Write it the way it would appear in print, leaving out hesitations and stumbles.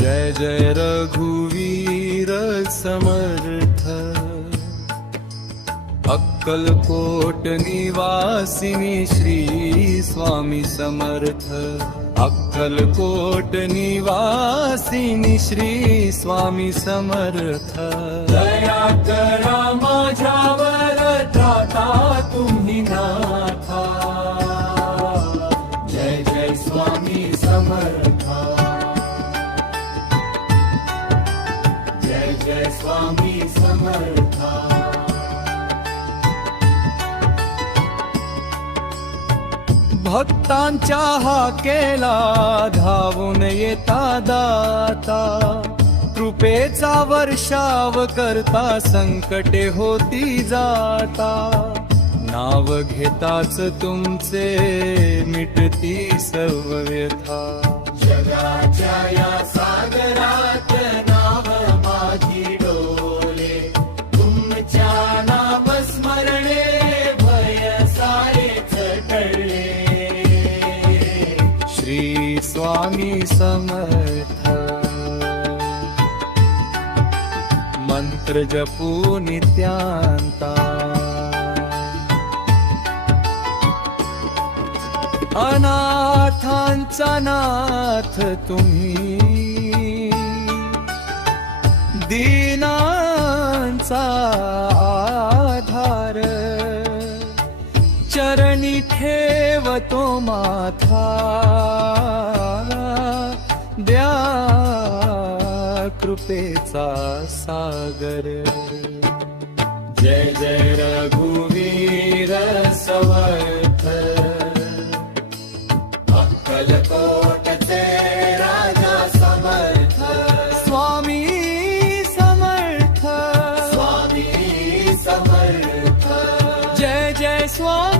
जय जय रघुवीर समर्थ, अक्कलकोट निवासिनी श्री स्वामी समर्थ, अक्कलकोट निवासिनी श्री स्वामी समर्थ। दया करा माझ्यावर दाता तुम्ही नाथा, जय जय स्वामी समर्थ, जय जय स्वामी समर्थ। भक्तांच्या हाकेला धावून येता दाता, कृपेचा वर्षाव करता संकटे होती जाता, नाव घेताच तुमचे मिटती सर्व व्यथा। जगाच्या या सागरात नाव माझी डोले, तुमच्या नाम स्मरणे भय सारेच टळले। श्री स्वामी समर्थ, मंत्र जपू नित्यांता, अनाथांचा नाथ तुम्ही, दीनांचा आधार, चरणी ठेवतो माथा, द्या कृपेचा सागर। जय जय रघुवीर समर्थ, अक्कलकोटचे राजा समर्थ, स्वामी समर्थ, स्वामी समर्थ, जय जय स्वामी